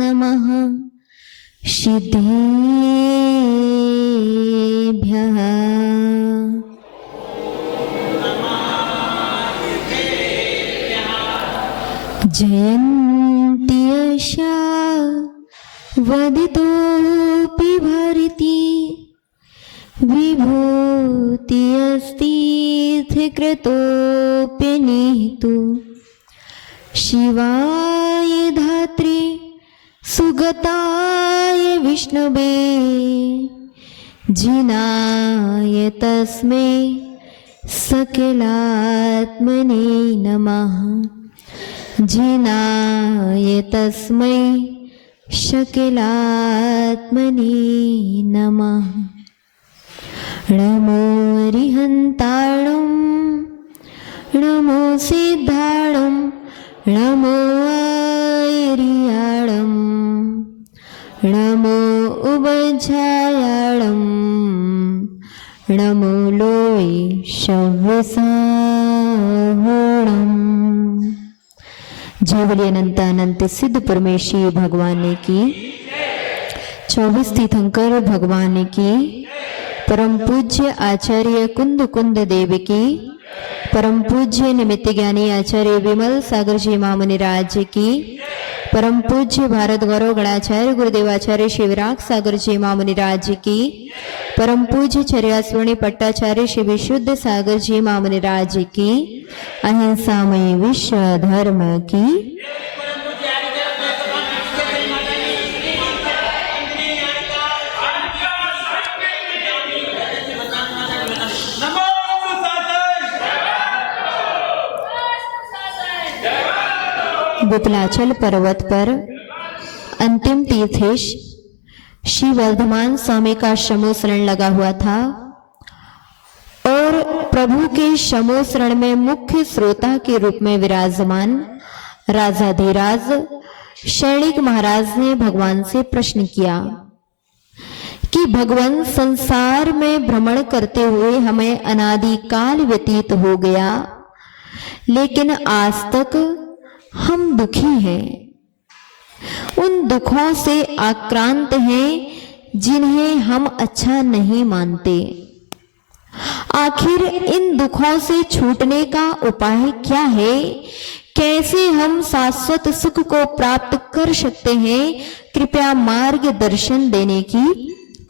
नमः सिद्धेभ्यः। जयन्ति यशा वदितोऽपि भारती विभूति अस्तीर्थकृतोऽपि निहितो शिवाय धात्रे सुगताय विष्णवे जिनाय तस्मै सकलात्मने नमः। जिनाय तस्मै सकलात्मने नमः। नमो अरिहन्ताणं नमो सिद्धाणं नमो आर्याणं नमो उभयछायाणं नमो लोये शव्यसाहुणम्। जय बोलिए अनंत अनंत सिद्ध परमेश्वर भगवान की, 24 तीर्थंकर भगवान की, परम पूज्य आचार्य कुंद कुंद देव की, परम पूज्य निमित्त ज्ञानी आचार्य विमल सागर जी महामुनि राज की, परम पूज्य भारत गौरव गणाचार्य गुरुदेवाचार्य शिवराग सागर जी महामुनि राज की, परम पूज्य चर्यास्वर्णी पट्टाचार्य श्री विशुद्ध सागर जी महामुनि राज की, अहिंसामय विश्व धर्म की। विपलाचल पर्वत पर अंतिम तीर्थेश श्री वर्धमान स्वामी का शमोशरण लगा हुआ था और प्रभु के शमोशरण में मुख्य श्रोता के रूप में विराजमान राजाधिराज शैणिक महाराज ने भगवान से प्रश्न किया कि भगवान, संसार में भ्रमण करते हुए हमें अनादि काल व्यतीत हो गया, लेकिन आज तक हम दुखी हैं, उन दुखों से आक्रांत हैं जिन्हें हम अच्छा नहीं मानते। आखिर इन दुखों से छूटने का उपाय क्या है? कैसे हम शाश्वत सुख को प्राप्त कर सकते हैं? कृपया मार्गदर्शन देने की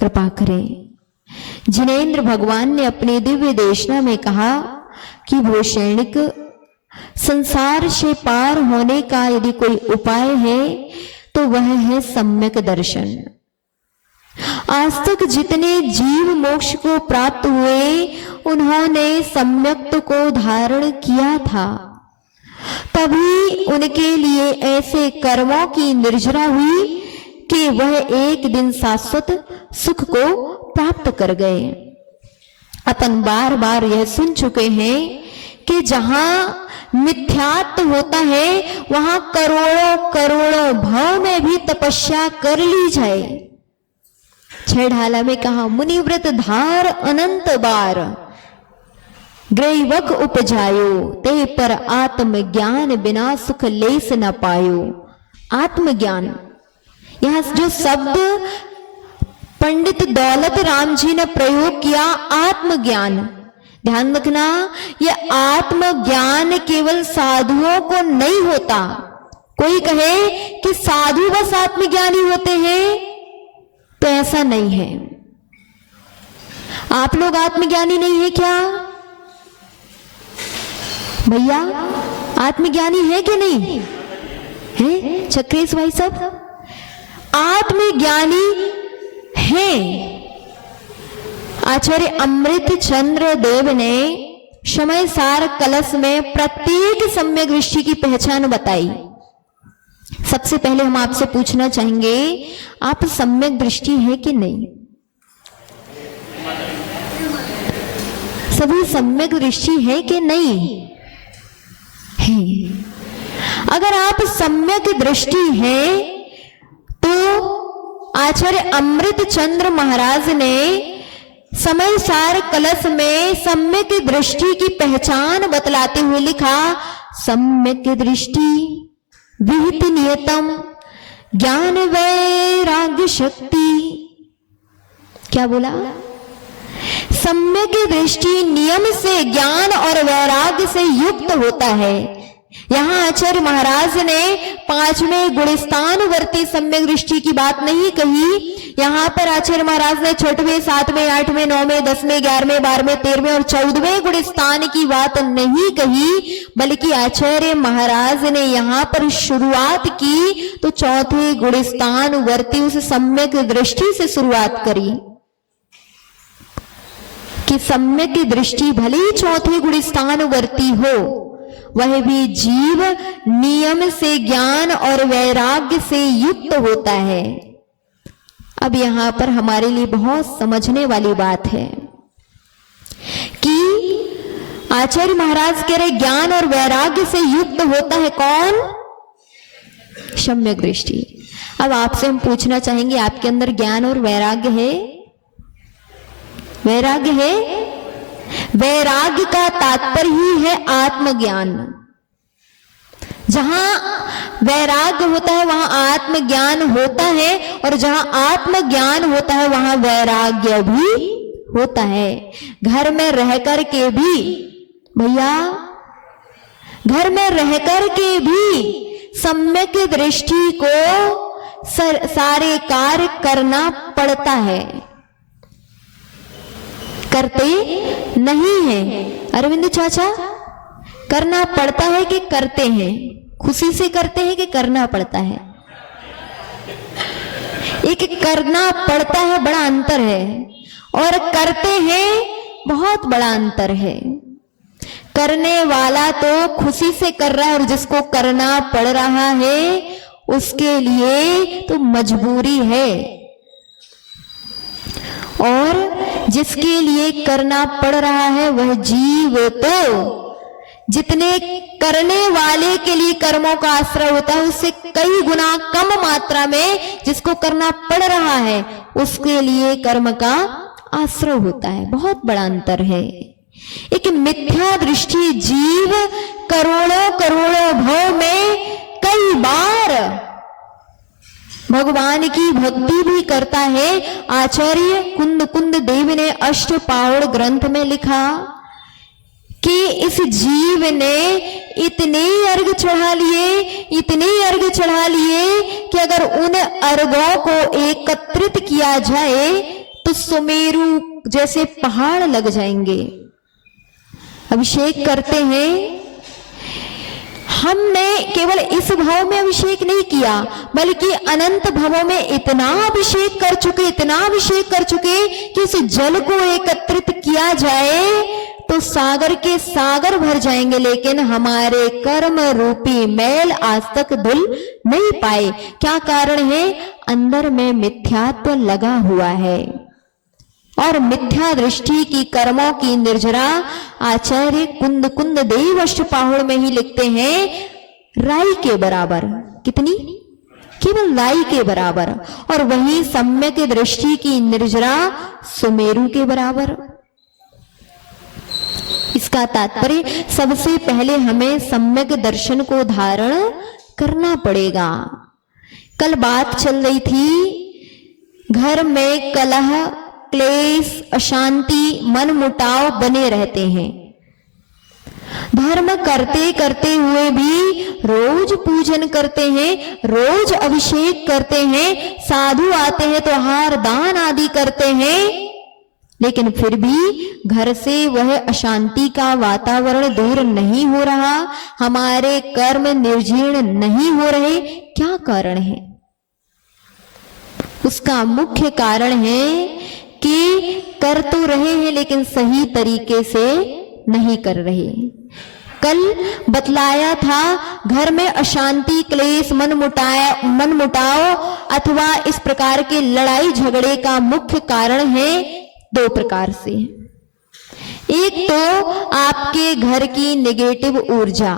कृपा करें। जिनेंद्र भगवान ने अपने दिव्य देशना में कहा कि वो शैणिक, संसार से पार होने का यदि कोई उपाय है तो वह है सम्यक दर्शन। आज तक जितने जीव मोक्ष को प्राप्त हुए उन्होंने सम्यक्त को धारण किया था, तभी उनके लिए ऐसे कर्मों की निर्जरा हुई कि वह एक दिन शाश्वत सुख को प्राप्त कर गए। अपन बार बार यह सुन चुके हैं कि जहां मिथ्यात्व होता है वहां करोड़ों करोड़ों भाव में भी तपस्या कर ली जाए। छेढ़ाला में कहा, मुनिव्रत धार अनंत बार ग्रैवक उपजायो, ते पर आत्मज्ञान बिना सुख लेस न पायो। आत्मज्ञान, यह जो शब्द पंडित दौलत राम जी ने प्रयोग किया, आत्मज्ञान, ध्यान रखना, यह आत्मज्ञान केवल साधुओं को नहीं होता। कोई कहे कि साधु बस आत्मज्ञानी होते हैं, तो ऐसा नहीं है। आप लोग आत्मज्ञानी नहीं है क्या भैया? आत्मज्ञानी है कि नहीं है? चक्रेश भाई साहब आत्मज्ञानी हैं। आचार्य अमृत चंद्र देव ने समय सार कलश में प्रत्येक सम्यक दृष्टि की पहचान बताई। सबसे पहले हम आपसे पूछना चाहेंगे, आप सम्यक दृष्टि है कि नहीं? सभी सम्यक दृष्टि है कि नहीं है? अगर आप सम्यक दृष्टि है तो आचार्य अमृत चंद्र महाराज ने समय सार कलश में सम्यक दृष्टि की पहचान बतलाते हुए लिखा, सम्यक दृष्टि विहित नियतम ज्ञान वैराग्य शक्ति। क्या बोला? सम्यक दृष्टि नियम से ज्ञान और वैराग्य से युक्त होता है। यहाँ आचार्य महाराज ने 5वें गुणस्थान वर्ती सम्यक दृष्टि की बात नहीं कही। यहाँ पर आचार्य महाराज ने 6वें, 7वें, 8वें, 9वें, 10वें, 11वें, 12वें, 13वें और 14वें गुणस्थान की बात नहीं कही, बल्कि आचार्य महाराज ने यहाँ पर शुरुआत की तो 4थे गुणस्थान वर्ती उस सम्यक दृष्टि से शुरुआत करी कि सम्यक दृष्टि भले ही 4थे गुणस्थान वर्ती हो, वह भी जीव नियम से ज्ञान और वैराग्य से युक्त होता है। अब यहां पर हमारे लिए बहुत समझने वाली बात है कि आचार्य महाराज कह रहे ज्ञान और वैराग्य से युक्त होता है कौन? सम्यक दृष्टि। अब आपसे हम पूछना चाहेंगे, आपके अंदर ज्ञान और वैराग्य है? वैराग्य है? वैराग्य का तात्पर्य ही है आत्मज्ञान। जहां वैराग्य होता है वहां आत्मज्ञान होता है, और जहां आत्मज्ञान होता है वहां वैराग्य भी होता है। घर में रहकर के भी भैया, घर में रहकर के भी सम्यक दृष्टि को सारे कार्य करना पड़ता है। करते नहीं है अरविंद चाचा? करना पड़ता है कि करते हैं? खुशी से करते हैं कि करना पड़ता है? एक करना पड़ता है, बड़ा अंतर है, और करते हैं बहुत बड़ा अंतर है। करने वाला तो खुशी से कर रहा है, और जिसको करना पड़ रहा है उसके लिए तो मजबूरी है। और जिसके लिए करना पड़ रहा है वह जीव तो जितने करने वाले के लिए कर्मों का आश्रय होता है उससे कई गुना कम मात्रा में जिसको करना पड़ रहा है उसके लिए कर्म का आश्रय होता है। बहुत बड़ा अंतर है। एक मिथ्या दृष्टि जीव करोड़ों करोड़ों भव में कई बार भगवान की भक्ति भी करता है। आचार्य कुंद कुंद देव ने अष्टपावड़ ग्रंथ में लिखा कि इस जीव ने इतने अर्घ चढ़ा लिए, इतने अर्घ चढ़ा लिए कि अगर उन अर्घों को एकत्रित किया जाए तो सुमेरु जैसे पहाड़ लग जाएंगे। अभिषेक करते हैं। हमने केवल इस भाव में अभिषेक नहीं किया, बल्कि अनंत भावों में इतना अभिषेक कर चुके, इतना अभिषेक कर चुके कि उस जल को एकत्रित किया जाए तो सागर के सागर भर जाएंगे, लेकिन हमारे कर्म रूपी मैल आज तक धुल नहीं पाए। क्या कारण है? अंदर में मिथ्यात्व लगा हुआ है, और मिथ्या दृष्टि की कर्मों की निर्जरा आचार्य कुंद कुंद देव अष्टपाहुड़ में ही लिखते हैं राई के बराबर। कितनी? केवल राई के बराबर। और वही सम्यक दृष्टि की निर्जरा सुमेरु के बराबर। इसका तात्पर्य सबसे पहले हमें सम्यक दर्शन को धारण करना पड़ेगा। कल बात चल रही थी, घर में कलह, क्लेश, अशांति, मनमुटाव बने रहते हैं। धर्म करते करते हुए भी रोज पूजन करते हैं, रोज अभिषेक करते हैं, साधु आते हैं तो हार दान आदि करते हैं, लेकिन फिर भी घर से वह अशांति का वातावरण दूर नहीं हो रहा, हमारे कर्म निर्जीर्ण नहीं हो रहे। क्या कारण है? उसका मुख्य कारण है कि कर तो रहे हैं लेकिन सही तरीके से नहीं कर रहे। कल बतलाया था, घर में अशांति, क्लेश, मनमुटाव अथवा इस प्रकार के लड़ाई झगड़े का मुख्य कारण है 2 प्रकार से। एक तो आपके घर की नेगेटिव ऊर्जा,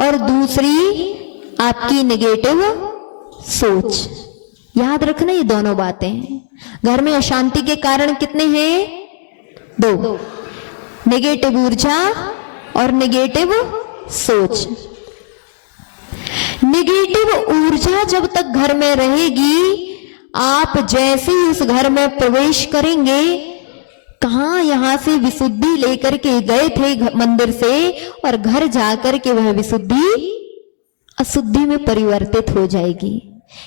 और दूसरी आपकी नेगेटिव सोच। याद रखना ये दोनों बातें। घर में अशांति के कारण कितने हैं? 2। नेगेटिव ऊर्जा और निगेटिव सोच। निगेटिव ऊर्जा जब तक घर में रहेगी, आप जैसे ही उस घर में प्रवेश करेंगे, कहां यहां से विशुद्धि लेकर के गए थे मंदिर से, और घर जाकर के वह विशुद्धि अशुद्धि में परिवर्तित हो जाएगी,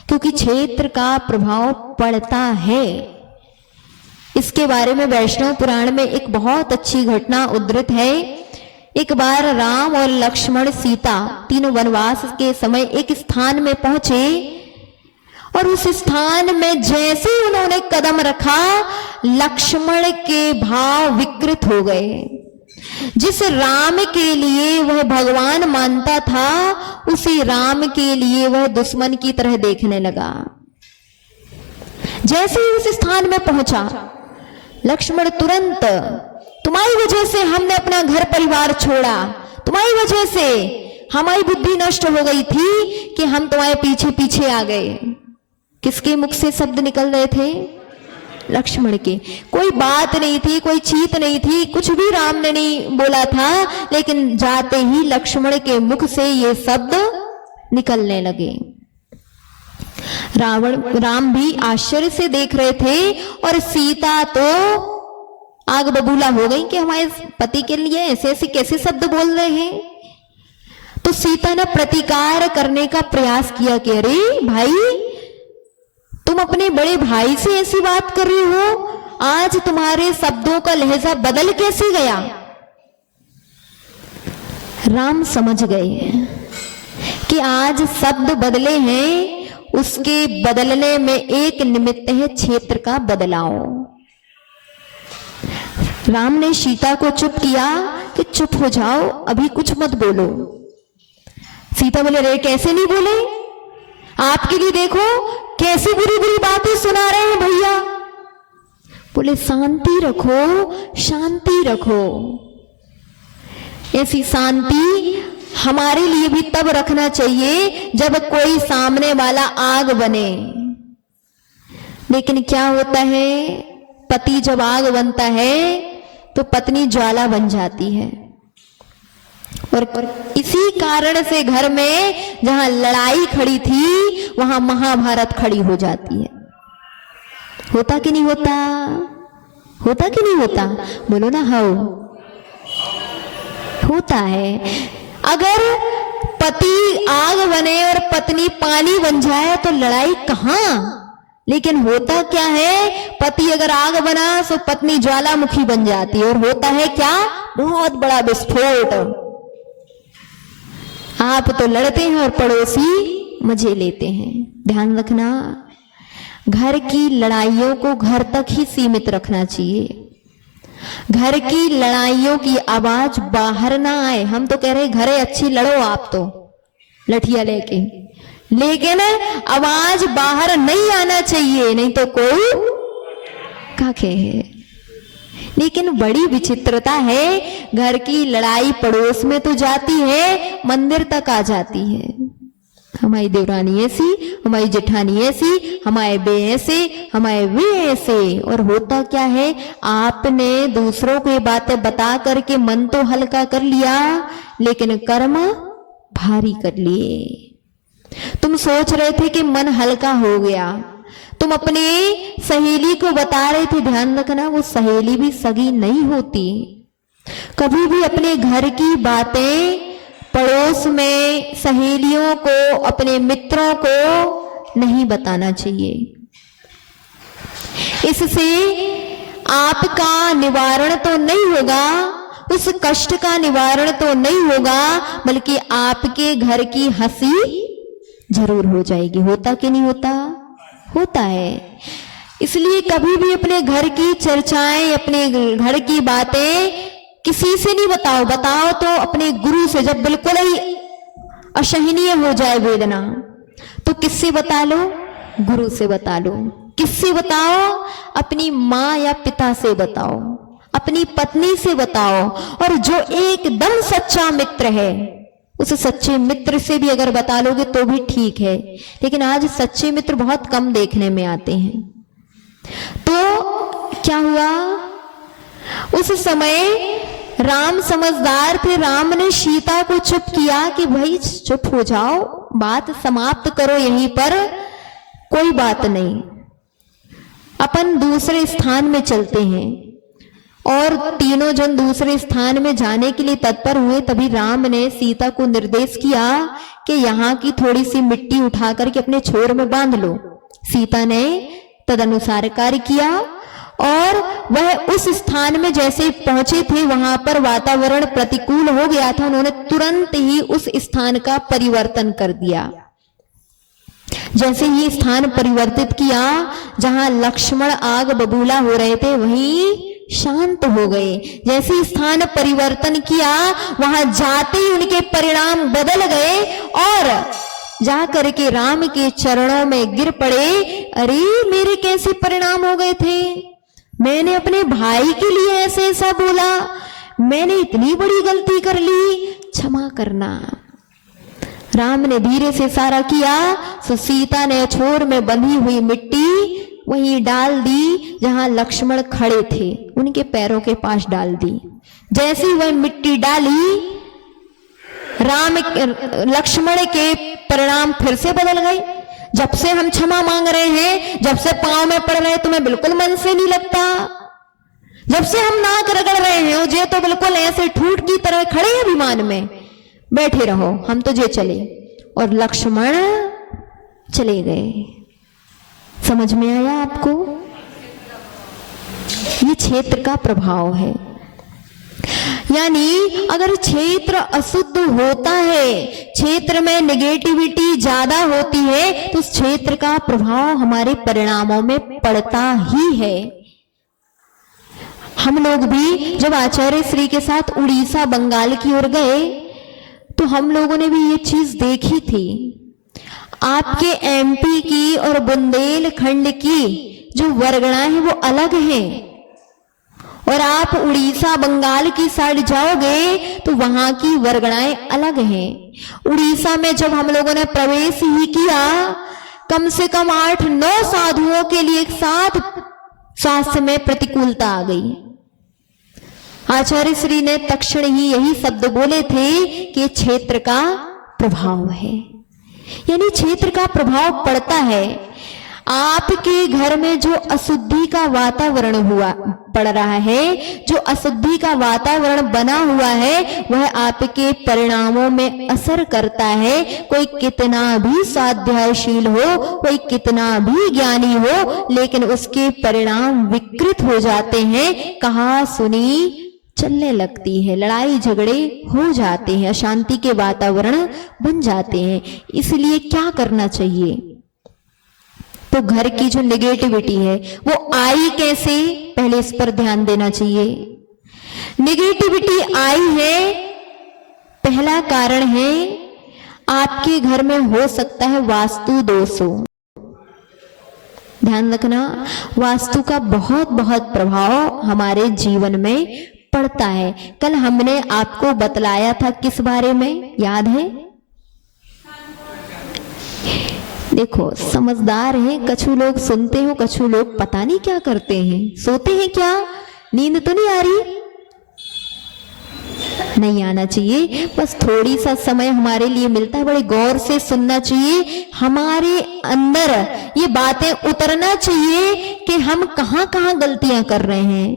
क्योंकि क्षेत्र का प्रभाव पड़ता है। इसके बारे में वैष्णव पुराण में एक बहुत अच्छी घटना उद्धृत है। एक बार राम और लक्ष्मण सीता तीनों वनवास के समय एक स्थान में पहुंचे, और उस स्थान में जैसे ही उन्होंने कदम रखा, लक्ष्मण के भाव विकृत हो गए। जिस राम के लिए वह भगवान मानता था, उसी राम के लिए वह दुश्मन की तरह देखने लगा। जैसे ही उस स्थान में पहुंचा, लक्ष्मण तुरंत, तुम्हारी वजह से हमने अपना घर परिवार छोड़ा, तुम्हारी वजह से हमारी बुद्धि नष्ट हो गई थी कि हम तुम्हारे पीछे पीछे आ गए। किसके मुख से शब्द निकल रहे थे? लक्ष्मण के। कोई बात नहीं थी, कोई चीत नहीं थी, कुछ भी राम ने नहीं बोला था, लेकिन जाते ही लक्ष्मण के मुख से ये शब्द निकलने लगे। राम भी आश्चर्य से देख रहे थे, और सीता तो आग बबूला हो गई कि हमारे पति के लिए ऐसे ऐसे कैसे शब्द बोल रहे हैं। तो सीता ने प्रतिकार करने का प्रयास किया कि अरे भाई, तुम अपने बड़े भाई से ऐसी बात कर रही हो, आज तुम्हारे शब्दों का लहजा बदल कैसे गया? राम समझ गए कि आज शब्द बदले हैं, उसके बदलने में एक निमित्त है क्षेत्र का बदलाव। राम ने सीता को चुप किया कि चुप हो जाओ, अभी कुछ मत बोलो। सीता बोले, रे कैसे नहीं बोले? आपके लिए देखो कैसी बुरी बुरी बातें सुना रहे हैं भैया। बोले, शांति रखो, शांति रखो। ऐसी शांति हमारे लिए भी तब रखना चाहिए जब कोई सामने वाला आग बने। लेकिन क्या होता है, पति जब आग बनता है तो पत्नी ज्वाला बन जाती है, और इसी कारण से घर में जहां लड़ाई खड़ी थी, वहां महाभारत खड़ी हो जाती है। होता कि नहीं होता? होता कि नहीं होता? बोलो ना। हाँ, होता है। अगर पति आग बने और पत्नी पानी बन जाए तो लड़ाई कहां? लेकिन होता क्या है, पति अगर आग बना तो पत्नी ज्वालामुखी बन जाती है, और होता है क्या? बहुत बड़ा विस्फोट। आप तो लड़ते हैं और पड़ोसी मजे लेते हैं। ध्यान रखना, घर की लड़ाइयों को घर तक ही सीमित रखना चाहिए। घर की लड़ाइयों की आवाज बाहर ना आए। हम तो कह रहे घरे अच्छी लड़ो आप तो लठिया लेके, लेकिन आवाज बाहर नहीं आना चाहिए, नहीं तो कोई काके है। लेकिन बड़ी विचित्रता है, घर की लड़ाई पड़ोस में तो जाती है, मंदिर तक आ जाती है। हमारी देवरानी ऐसी, हमारी जेठानी ऐसी, हमारे बे ऐसे, हमारे वे ऐसे। और होता क्या है, आपने दूसरों को ये बातें बता करके मन तो हल्का कर लिया, लेकिन कर्म भारी कर लिए। तुम सोच रहे थे कि मन हल्का हो गया, तुम अपनी सहेली को बता रहे थे। ध्यान रखना, वो सहेली भी सगी नहीं होती। कभी भी अपने घर की बातें पड़ोस में सहेलियों को, अपने मित्रों को नहीं बताना चाहिए। इससे आपका निवारण तो नहीं होगा, उस कष्ट का निवारण तो नहीं होगा, बल्कि आपके घर की हंसी जरूर हो जाएगी। होता कि नहीं होता? होता है। इसलिए कभी भी अपने घर की चर्चाएं, अपने घर की बातें किसी से नहीं बताओ। बताओ तो अपने गुरु से। जब बिल्कुल ही असहनीय हो जाए वेदना, तो किससे बता लो? गुरु से बता लो। किससे बताओ? अपनी माँ या पिता से बताओ, अपनी पत्नी से बताओ, और जो एकदम सच्चा मित्र है, उस सच्चे मित्र से भी अगर बता लोगे तो भी ठीक है। लेकिन आज सच्चे मित्र बहुत कम देखने में आते हैं। तो क्या हुआ, उस समय राम समझदार थे, राम ने सीता को चुप किया कि भाई चुप हो जाओ, बात समाप्त करो यहीं पर, कोई बात नहीं, अपन दूसरे स्थान में चलते हैं। और तीनों जन दूसरे स्थान में जाने के लिए तत्पर हुए। तभी राम ने सीता को निर्देश किया कि यहाँ की थोड़ी सी मिट्टी उठा करके अपने छोर में बांध लो। सीता ने तदनुसार कार्य किया और वह उस स्थान में जैसे पहुंचे थे वहां पर वातावरण प्रतिकूल हो गया था। उन्होंने तुरंत ही उस स्थान का परिवर्तन कर दिया। जैसे ही स्थान परिवर्तित किया, जहां लक्ष्मण आग बबूला हो रहे थे वहीं शांत हो गए। जैसे स्थान परिवर्तन किया, वहां जाते ही उनके परिणाम बदल गए और जा करके राम के चरणों में गिर पड़े। अरे मेरे कैसे परिणाम हो गए थे, मैंने अपने भाई के लिए ऐसे ऐसा बोला, मैंने इतनी बड़ी गलती कर ली, क्षमा करना। राम ने धीरे से इशारा किया तो सीता ने छोर में बंधी हुई मिट्टी वहीं डाल दी जहां लक्ष्मण खड़े थे, उनके पैरों के पास डाल दी। जैसी वह मिट्टी डाली, लक्ष्मण के परिणाम फिर से बदल गए। जब से हम क्षमा मांग रहे हैं, जब से पांव में पड़ रहे हैं, तुम्हें बिल्कुल मन से नहीं लगता। जब से हम नाक रगड़ रहे हैं, जे तो बिल्कुल ऐसे ठूठ की तरह खड़े हैं विमान में, बैठे रहो, हम तो जे चले। और लक्ष्मण चले गए। समझ में आया आपको? ये क्षेत्र का प्रभाव है। यानी अगर क्षेत्र अशुद्ध होता है, क्षेत्र में नेगेटिविटी ज्यादा होती है, तो उस क्षेत्र का प्रभाव हमारे परिणामों में पड़ता ही है। हम लोग भी जब आचार्य श्री के साथ उड़ीसा बंगाल की ओर गए तो हम लोगों ने भी ये चीज देखी थी। आपके एमपी की और बुंदेलखंड की जो वर्गणाएं हैं वो अलग हैं, और आप उड़ीसा बंगाल की साइड जाओगे तो वहां की वर्गणाएं अलग हैं। उड़ीसा में जब हम लोगों ने प्रवेश ही किया, कम से कम 8-9 साधुओं के लिए एक साथ स्वास्थ्य में प्रतिकूलता आ गई। आचार्य श्री ने तक्षण ही यही शब्द बोले थे कि क्षेत्र का प्रभाव है, यानी क्षेत्र का प्रभाव पड़ता है। आपके घर में जो अशुद्धि का वातावरण पड़ रहा है, जो अशुद्धि का वातावरण बना हुआ है, वह आपके परिणामों में असर करता है। कोई कितना भी स्वाध्यायशील हो, कोई कितना भी ज्ञानी हो, लेकिन उसके परिणाम विकृत हो जाते हैं। कहा सुनी चलने लगती है, लड़ाई झगड़े हो जाते हैं, अशांति के वातावरण बन जाते हैं। इसलिए क्या करना चाहिए? तो घर की जो नेगेटिविटी है वो आई कैसे, पहले इस पर ध्यान देना चाहिए। नेगेटिविटी आई है, पहला कारण है आपके घर में हो सकता है वास्तु दोष हो। ध्यान रखना, वास्तु का बहुत बहुत प्रभाव हमारे जीवन में पड़ता है। कल हमने आपको बतलाया था किस बारे में, याद है? देखो, समझदार हैं, कछु लोग सुनते हो, कछु लोग पता नहीं क्या करते हैं। सोते हैं क्या? नींद तो नहीं आ रही? नहीं आना चाहिए, बस थोड़ी सा समय हमारे लिए मिलता है, बड़े गौर से सुनना चाहिए। हमारे अंदर ये बातें उतरना चाहिए कि हम कहाँ कहाँ गलतियां कर रहे हैं।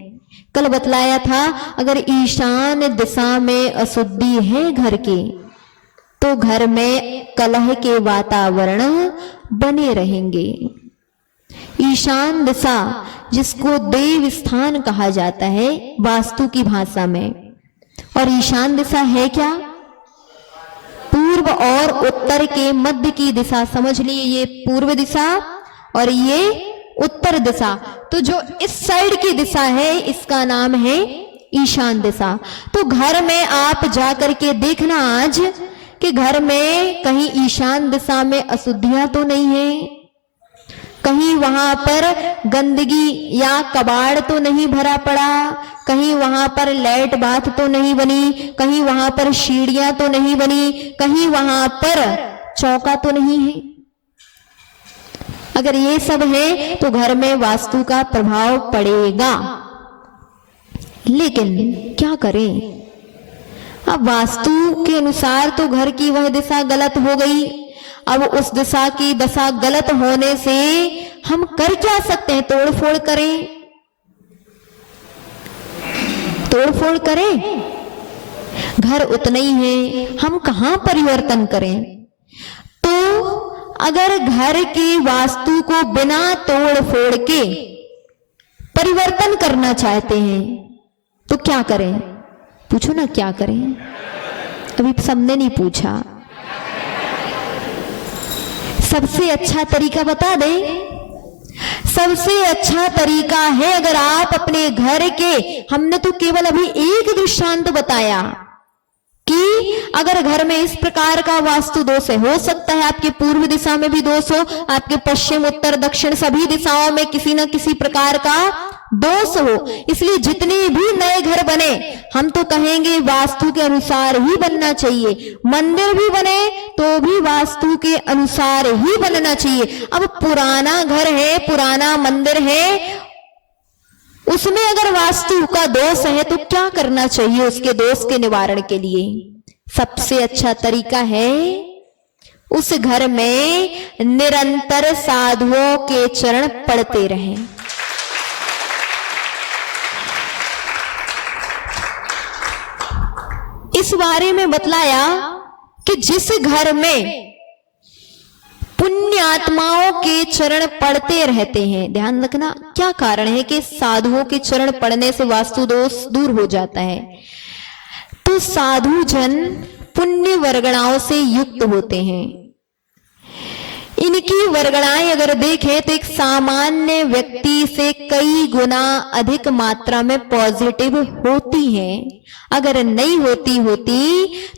कल बतलाया था, अगर ईशान दिशा में अशुद्धि है घर की, तो घर में कलह के वातावरण बने रहेंगे। ईशान दिशा, जिसको देव स्थान कहा जाता है वास्तु की भाषा में, और ईशान दिशा है क्या? पूर्व और उत्तर के मध्य की दिशा। समझ लिए, ये पूर्व दिशा और ये उत्तर दिशा। तो जो इस साइड की दिशा है इसका नाम है ईशान दिशा। तो घर में आप जाकर के देखना आज कि घर में कहीं ईशान दिशा में अशुद्धियां तो नहीं है, कहीं वहां पर गंदगी या कबाड़ तो नहीं भरा पड़ा, कहीं वहां पर लेट बाथ तो नहीं बनी, कहीं वहां पर सीढ़ियां तो नहीं बनी, कहीं वहां पर चौका तो नहीं है। अगर ये सब है तो घर में वास्तु का प्रभाव पड़ेगा। लेकिन क्या करें, अब वास्तु के अनुसार तो घर की वह दिशा गलत हो गई। अब उस दिशा की दशा गलत होने से हम कर क्या सकते हैं? तोड़फोड़ करें? तोड़फोड़ करें? घर उतना ही है, हम कहां परिवर्तन करें? तो अगर घर की वास्तु को बिना तोड़ फोड़ के परिवर्तन करना चाहते हैं तो क्या करें? पूछो ना, क्या करें? अभी सबने नहीं पूछा। सबसे अच्छा तरीका बता दें। सबसे अच्छा तरीका है, अगर आप अपने घर के, हमने तो केवल अभी एक दृष्टांत बताया कि अगर घर में इस प्रकार का वास्तु दोष है, हो सकता है आपके पूर्व दिशा में भी दोष हो, आपके पश्चिम उत्तर दक्षिण सभी दिशाओं में किसी न किसी प्रकार का दोष हो। इसलिए जितने भी नए घर बने, हम तो कहेंगे वास्तु के अनुसार ही बनना चाहिए। मंदिर भी बने तो भी वास्तु के अनुसार ही बनना चाहिए। अब पुराना घर है, पुराना मंदिर है, उसमें अगर वास्तु का दोष है तो क्या करना चाहिए उसके दोष के निवारण के लिए? सबसे अच्छा तरीका है उस घर में निरंतर साधुओं के चरण पढ़ते रहें। इस बारे में बतलाया कि जिस घर में पुण्य आत्माओं के चरण पढ़ते रहते हैं, ध्यान रखना क्या कारण है कि साधुओं के चरण पढ़ने से वास्तु दोष दूर हो जाता है। तो साधु जन पुण्य वर्गणाओं से युक्त होते हैं। इनकी वर्गणाएं अगर देखें तो एक सामान्य व्यक्ति से कई गुना अधिक मात्रा में पॉजिटिव होती हैं। अगर नहीं होती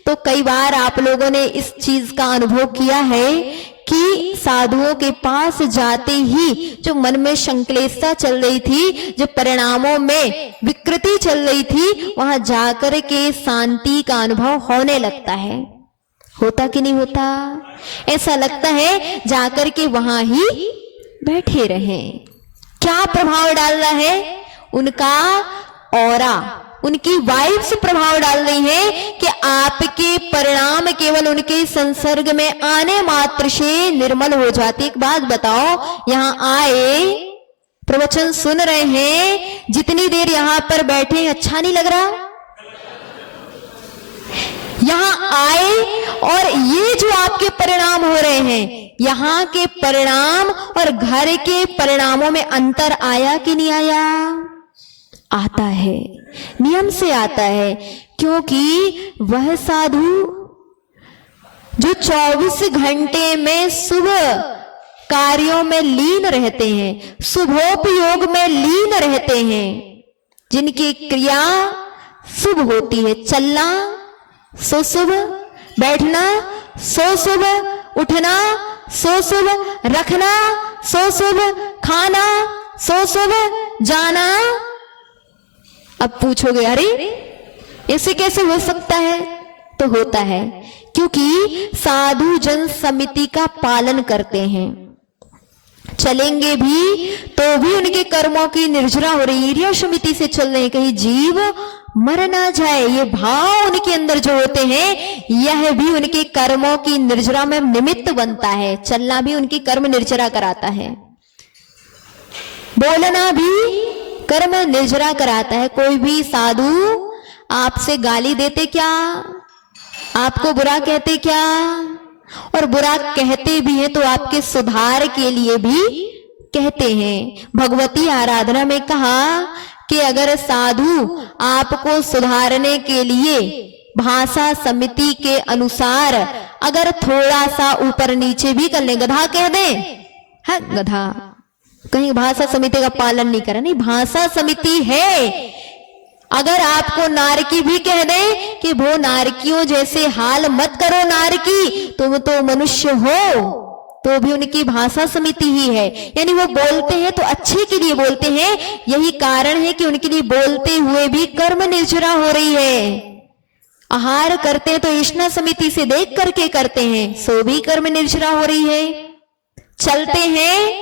तो कई बार आप लोगों ने इस चीज का अनुभव किया है कि साधुओं के पास जाते ही जो मन में संक्लेशता चल रही थी, जो परिणामों में विकृति चल रही थी, वहां जाकर के शांति का अनुभव होने लगता है। होता कि नहीं होता? ऐसा लगता है जाकर के वहां ही बैठे रहें। क्या प्रभाव डाल रहा है? उनका ऑरा, उनकी वाइब्स प्रभाव डाल रही है कि आपके परिणाम केवल उनके संसर्ग में आने मात्र से निर्मल हो जाते। एक बात बताओ, यहां आए, प्रवचन सुन रहे हैं, जितनी देर यहां पर बैठे अच्छा नहीं लग रहा? यहां आए और ये जो आपके परिणाम हो रहे हैं, यहां के परिणाम और घर के परिणामों में अंतर आया कि नहीं आया? आता है, नियम से आता है, क्योंकि वह साधु जो 24 घंटे में शुभ कार्यों में लीन रहते हैं, शुभोपयोग में लीन रहते हैं, जिनकी क्रिया शुभ होती है, चलना सो शुभ, बैठना सो शुभ, उठना सो शुभ, रखना सो शुभ, खाना सो शुभ, जाना। अब पूछोगे अरे ऐसे कैसे हो सकता है? तो होता है क्योंकि साधु जन समिति का पालन करते हैं। चलेंगे भी तो भी उनके कर्मों की निर्जरा हो रही, ईर्ष्या समिति से चल रहे, कहीं जीव मर ना जाए, ये भाव उनके अंदर जो होते हैं, यह भी उनके कर्मों की निर्जरा में निमित्त बनता है। चलना भी उनकी कर्म निर्जरा कराता है, बोलना भी कर्म निर्जरा कराता है। कोई भी साधु आपसे गाली देते क्या? आपको बुरा कहते क्या? और बुरा कहते भी हैं तो आपके सुधार के लिए भी कहते हैं। भगवती आराधना में कहा कि अगर साधु आपको सुधारने के लिए भाषा समिति के अनुसार अगर थोड़ा सा ऊपर नीचे भी कर ले, गधा कह दें, है गधा, कहीं भाषा समिति का पालन नहीं करा, नहीं, भाषा समिति है। अगर आपको नारकी भी कह दें कि वो नारकियों जैसे हाल मत करो नारकी, तुम तो मनुष्य हो, तो भी उनकी भाषा समिति ही है। यानी वो बोलते हैं तो अच्छे के लिए बोलते हैं। यही कारण है कि उनके लिए बोलते हुए भी कर्म निर्जरा हो रही है। आहार करते हैं तो ईष्णा समिति से देख करके करते हैं, सो भी कर्म निर्जरा हो रही है। चलते हैं,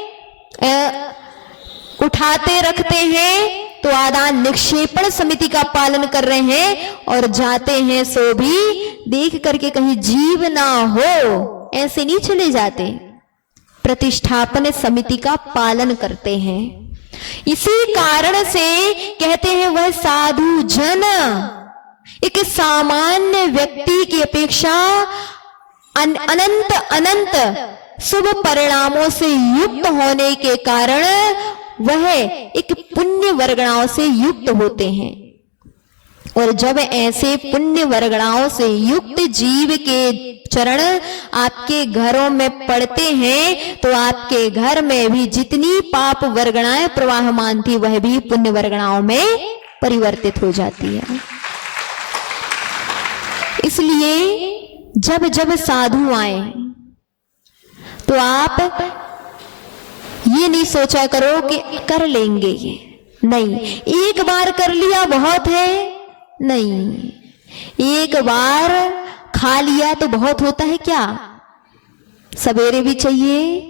उठाते रखते हैं तो आदान निक्षेपण समिति का पालन कर रहे हैं और जाते हैं सो भी देख करके कहीं जीव ना हो, ऐसे नहीं चले जाते, प्रतिष्ठापन समिति का पालन करते हैं। इसी कारण से कहते हैं वह साधु जन एक सामान्य व्यक्ति की अपेक्षा अनंत अनंत शुभ परिणामों से युक्त होने के कारण वह एक पुण्य वर्गणाओं से युक्त होते हैं। और जब ऐसे पुण्य वर्गणाओं से युक्त जीव के चरण आपके घरों में पड़ते हैं तो आपके घर में भी जितनी पाप वर्गणाएं प्रवाहमान थी वह भी पुण्य वर्गणाओं में परिवर्तित हो जाती है। इसलिए जब जब साधु आए तो आप ये नहीं सोचा करो कि कर लेंगे ये, नहीं, एक बार कर लिया बहुत है, नहीं, एक बार खा लिया तो बहुत होता है क्या? सवेरे भी चाहिए,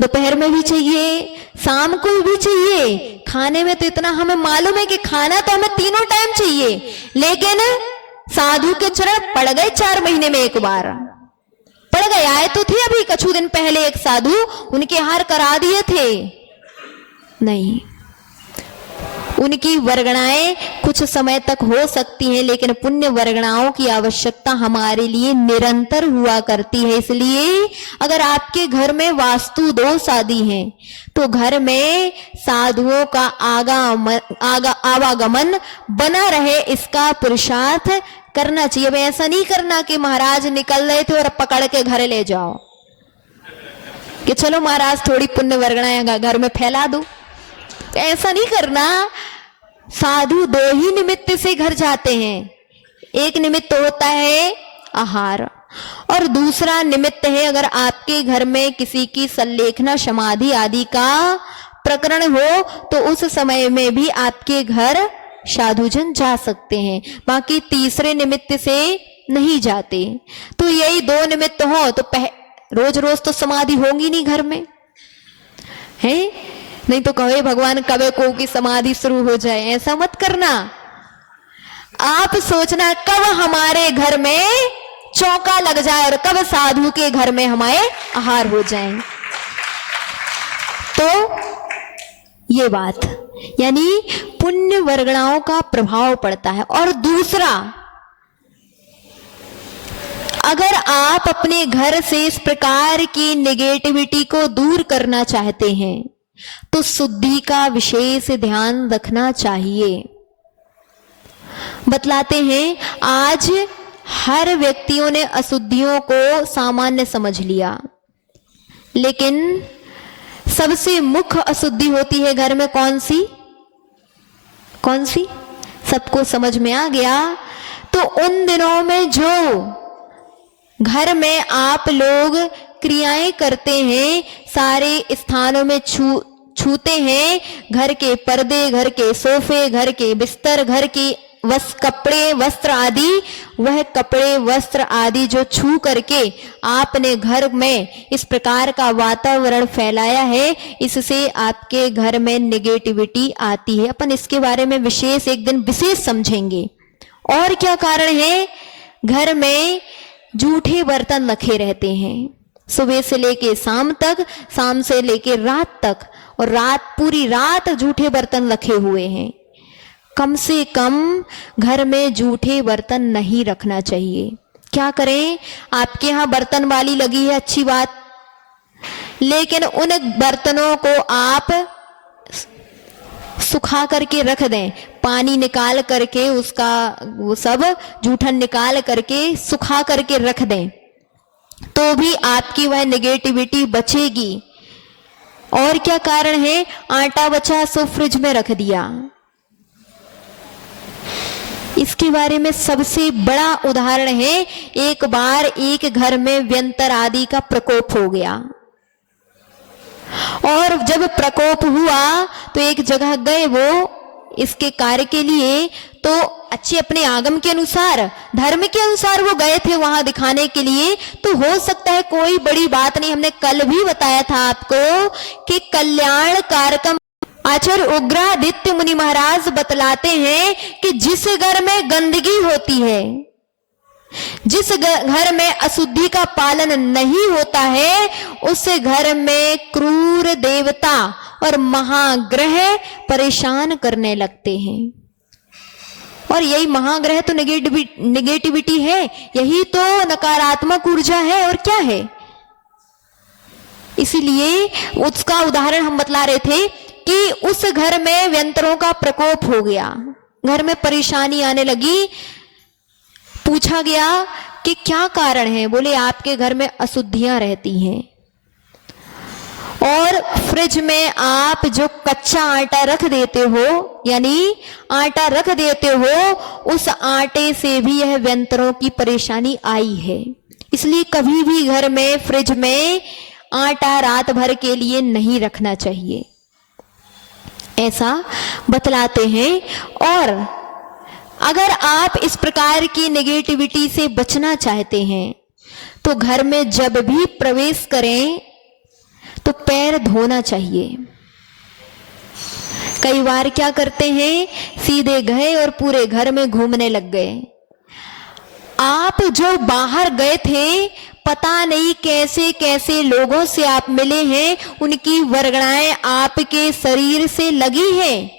दोपहर में भी चाहिए, शाम को भी चाहिए। खाने में तो इतना हमें मालूम है कि खाना तो हमें तीनों टाइम चाहिए, लेकिन साधु के चरण पड़ गए 4 महीने में एक बार पड़ गए। आए तो थे अभी कुछ दिन पहले एक साधु, उनके हार करा दिए थे, नहीं, उनकी वर्गणाएं कुछ समय तक हो सकती हैं, लेकिन पुण्य वर्गणाओं की आवश्यकता हमारे लिए निरंतर हुआ करती है। इसलिए अगर आपके घर में वास्तु दोष आदि हैं तो घर में साधुओं का आवागमन बना रहे, इसका पुरुषार्थ करना चाहिए। अब ऐसा नहीं करना कि महाराज निकल रहे थे और पकड़ के घर ले जाओ कि चलो महाराज थोड़ी पुण्य वर्गणाएं घर में फैला दो, ऐसा नहीं करना। साधु 2 ही निमित्त से घर जाते हैं, एक निमित्त होता है आहार और दूसरा निमित्त है अगर आपके घर में किसी की संलेखना समाधि आदि का प्रकरण हो तो उस समय में भी आपके घर साधुजन जा सकते हैं, बाकी तीसरे निमित्त से नहीं जाते। तो यही 2 निमित्त हो तो रोज रोज तो समाधि होगी नहीं घर में, है, नहीं तो कहे भगवान कबे को की समाधि शुरू हो जाए, ऐसा मत करना। आप सोचना कब हमारे घर में चौका लग जाए और कब साधु के घर में हमारे आहार हो जाए। तो ये बात यानी पुण्य वर्गणाओं का प्रभाव पड़ता है। और दूसरा, अगर आप अपने घर से इस प्रकार की नेगेटिविटी को दूर करना चाहते हैं तो शुद्धि का विशेष ध्यान रखना चाहिए। बतलाते हैं आज हर व्यक्तियों ने अशुद्धियों को सामान्य समझ लिया, लेकिन सबसे मुख्य अशुद्धि होती है घर में कौन सी? कौन सी? सबको समझ में आ गया। तो उन दिनों में जो घर में आप लोग क्रियाएं करते हैं, सारे स्थानों में छूते हैं, घर के पर्दे, घर के सोफे, घर के बिस्तर, घर के कपड़े वस्त्र आदि, वह कपड़े वस्त्र आदि जो छू करके आपने घर में इस प्रकार का वातावरण फैलाया है, इससे आपके घर में नेगेटिविटी आती है। अपन इसके बारे में विशेष एक दिन विशेष समझेंगे। और क्या कारण है? घर में जूठे बर्तन रखे रहते हैं सुबह से लेके शाम तक, शाम से लेके रात तक, और पूरी रात जूठे बर्तन रखे हुए हैं। कम से कम घर में जूठे बर्तन नहीं रखना चाहिए। क्या करें? आपके यहाँ बर्तन वाली लगी है, अच्छी बात, लेकिन उन बर्तनों को आप सुखा करके रख दें, पानी निकाल करके उसका वो सब जूठन निकाल करके सुखा करके रख दें, तो भी आपकी वह नेगेटिविटी बचेगी। और क्या कारण है? आटा बचा सो फ्रिज में रख दिया। इसके बारे में सबसे बड़ा उदाहरण है, एक बार एक घर में व्यंतर आदि का प्रकोप हो गया, और जब प्रकोप हुआ तो एक जगह गए वो इसके कार्य के लिए, तो अच्छे अपने आगम के अनुसार, धर्म के अनुसार वो गए थे वहां दिखाने के लिए। तो हो सकता है कोई बड़ी बात नहीं, हमने कल भी बताया था आपको कि कल्याण कारकम आचार्य उग्रादित्य मुनि महाराज बतलाते हैं कि जिस घर में गंदगी होती है, जिस घर में अशुद्धि का पालन नहीं होता है, उस घर में क्रूर देवता और महाग्रह परेशान करने लगते हैं। और यही महाग्रह तो नेगेटिविटी है, यही तो नकारात्मक ऊर्जा है, और क्या है। इसीलिए उसका उदाहरण हम बतला रहे थे कि उस घर में व्यंतरों का प्रकोप हो गया, घर में परेशानी आने लगी। पूछा गया कि क्या कारण है, बोले आपके घर में अशुद्धियां रहती हैं, और फ्रिज में आप जो कच्चा आटा रख देते हो, यानी आटा रख देते हो, उस आटे से भी यह व्यंतरों की परेशानी आई है। इसलिए कभी भी घर में फ्रिज में आटा रात भर के लिए नहीं रखना चाहिए, ऐसा बतलाते हैं। और अगर आप इस प्रकार की नेगेटिविटी से बचना चाहते हैं तो घर में जब भी प्रवेश करें तो पैर धोना चाहिए। कई बार क्या करते हैं, सीधे गए और पूरे घर में घूमने लग गए। आप जो बाहर गए थे, पता नहीं कैसे कैसे लोगों से आप मिले हैं, उनकी वर्गणाएं आपके शरीर से लगी हैं।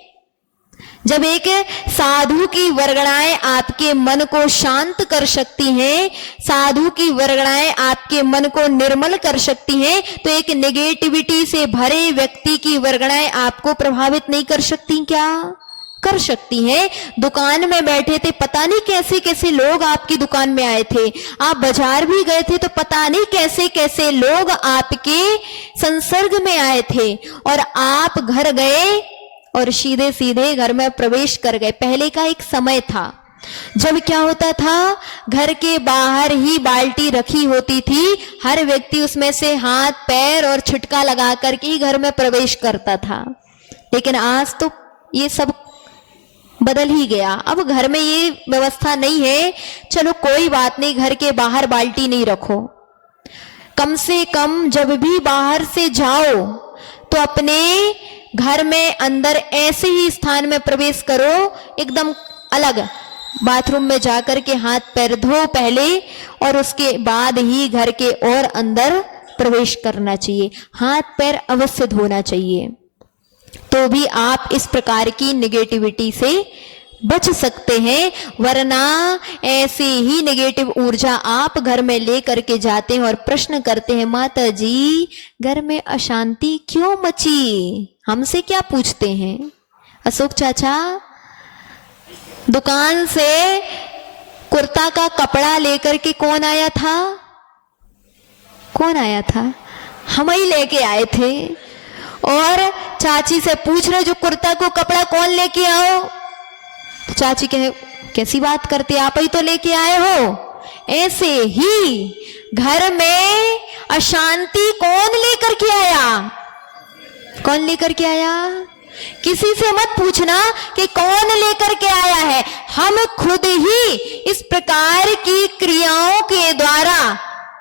जब एक साधु की वर्गणाएं आपके मन को शांत कर सकती हैं, साधु की वर्गणाएं आपके मन को निर्मल कर सकती हैं, तो एक नेगेटिविटी से भरे व्यक्ति की वर्गणाएं आपको प्रभावित नहीं कर सकती क्या? कर सकती हैं। दुकान में बैठे थे, पता नहीं कैसे कैसे लोग आपकी दुकान में आए थे। आप बाजार भी गए थे तो पता नहीं कैसे कैसे लोग आपके संसर्ग में आए थे, और आप घर गए और सीधे सीधे घर में प्रवेश कर गए। पहले का एक समय था जब क्या होता था, घर के बाहर ही बाल्टी रखी होती थी, हर व्यक्ति उसमें से हाथ पैर और छिटका लगा करके ही घर में प्रवेश करता था। लेकिन आज तो ये सब बदल ही गया। अब घर में ये व्यवस्था नहीं है, चलो कोई बात नहीं, घर के बाहर बाल्टी नहीं रखो। कम से कम जब भी बाहर से जाओ तो अपने घर में अंदर ऐसे ही स्थान में प्रवेश करो, एकदम अलग बाथरूम में जाकर के हाथ पैर धो पहले, और उसके बाद ही घर के और अंदर प्रवेश करना चाहिए। हाथ पैर अवश्य धोना चाहिए, तो भी आप इस प्रकार की नेगेटिविटी से बच सकते हैं। वरना ऐसे ही नेगेटिव ऊर्जा आप घर में लेकर के जाते हैं और प्रश्न करते हैं, माता जी घर में अशांति क्यों मची? हमसे क्या पूछते हैं? अशोक चाचा, दुकान से कुर्ता का कपड़ा लेकर के कौन आया था? कौन आया था? हम ही लेके आए थे। और चाची से पूछ रहे, जो कुर्ता को कपड़ा कौन लेके आओ? तो चाची कहे, कैसी बात करते, आप ही तो लेके आए हो। ऐसे ही घर में अशांति कौन लेकर के आया? कौन लेकर के आया? किसी से मत पूछना कि कौन लेकर के आया है, हम खुद ही इस प्रकार की क्रियाओं के द्वारा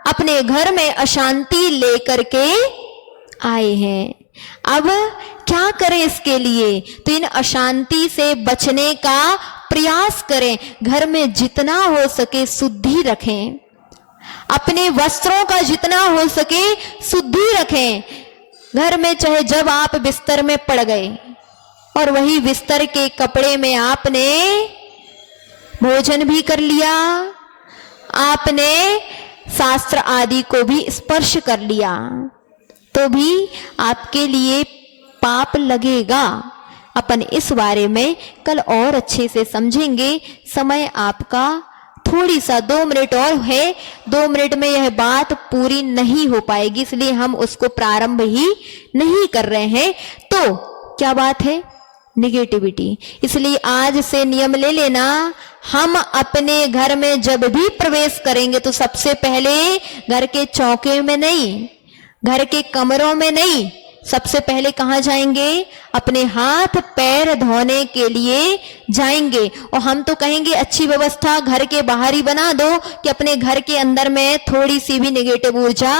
अपने घर में अशांति लेकर के आए हैं। अब क्या करें इसके लिए? तो इन अशांति से बचने का प्रयास करें। घर में जितना हो सके शुद्धि रखें, अपने वस्त्रों का जितना हो सके शुद्धि रखें। घर में चाहे जब आप बिस्तर में पड़ गए और वही बिस्तर के कपड़े में आपने भोजन भी कर लिया, आपने शास्त्र आदि को भी स्पर्श कर लिया, तो भी आपके लिए पाप लगेगा। अपन इस बारे में कल और अच्छे से समझेंगे। समय आपका थोड़ी सा 2 मिनट और है, 2 मिनट में यह बात पूरी नहीं हो पाएगी, इसलिए हम उसको प्रारंभ ही नहीं कर रहे हैं। तो क्या बात है? नेगेटिविटी। इसलिए आज से नियम ले लेना, हम अपने घर में जब भी प्रवेश करेंगे तो सबसे पहले घर के चौके में नहीं, घर के कमरों में नहीं, सबसे पहले कहाँ जाएंगे? अपने हाथ पैर धोने के लिए जाएंगे। और हम तो कहेंगे अच्छी व्यवस्था घर के बाहर ही बना दो कि अपने घर के अंदर में थोड़ी सी भी नेगेटिव ऊर्जा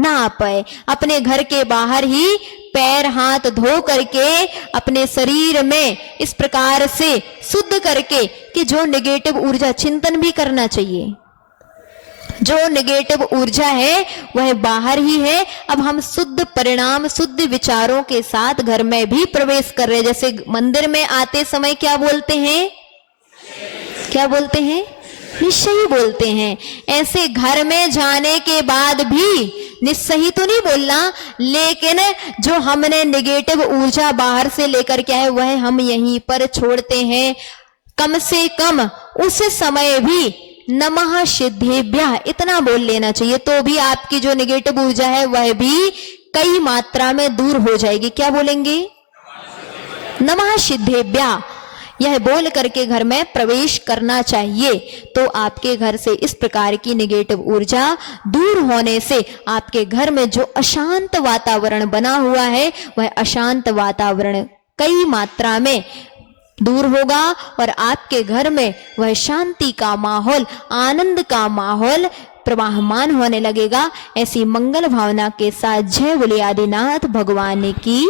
ना आ पाए। अपने घर के बाहर ही पैर हाथ धो करके अपने शरीर में इस प्रकार से शुद्ध करके कि जो नेगेटिव ऊर्जा चिंतन भी करना चाहिए, जो नेगेटिव ऊर्जा है वह बाहर ही है। अब हम शुद्ध परिणाम शुद्ध विचारों के साथ घर में भी प्रवेश कर रहे हैं। जैसे मंदिर में आते समय क्या बोलते हैं, क्या बोलते हैं, निश्चय ही बोलते हैं। ऐसे घर में जाने के बाद भी निश्चय ही तो नहीं बोलना, लेकिन जो हमने नेगेटिव ऊर्जा बाहर से लेकर के आए वह हम यहीं पर छोड़ते हैं। कम से कम उस समय भी नमः सिद्धेभ्यः इतना बोल लेना चाहिए, तो भी आपकी जो नेगेटिव ऊर्जा है वह भी कई मात्रा में दूर हो जाएगी। क्या बोलेंगे, नमः सिद्धेभ्यः, यह बोल करके घर में प्रवेश करना चाहिए। तो आपके घर से इस प्रकार की नेगेटिव ऊर्जा दूर होने से आपके घर में जो अशांत वातावरण बना हुआ है वह अशांत वातावरण कई मात्रा में दूर होगा और आपके घर में वह शांति का माहौल, आनंद का माहौल प्रवाहमान होने लगेगा। ऐसी मंगल भावना के साथ जय बोले आदिनाथ भगवान की।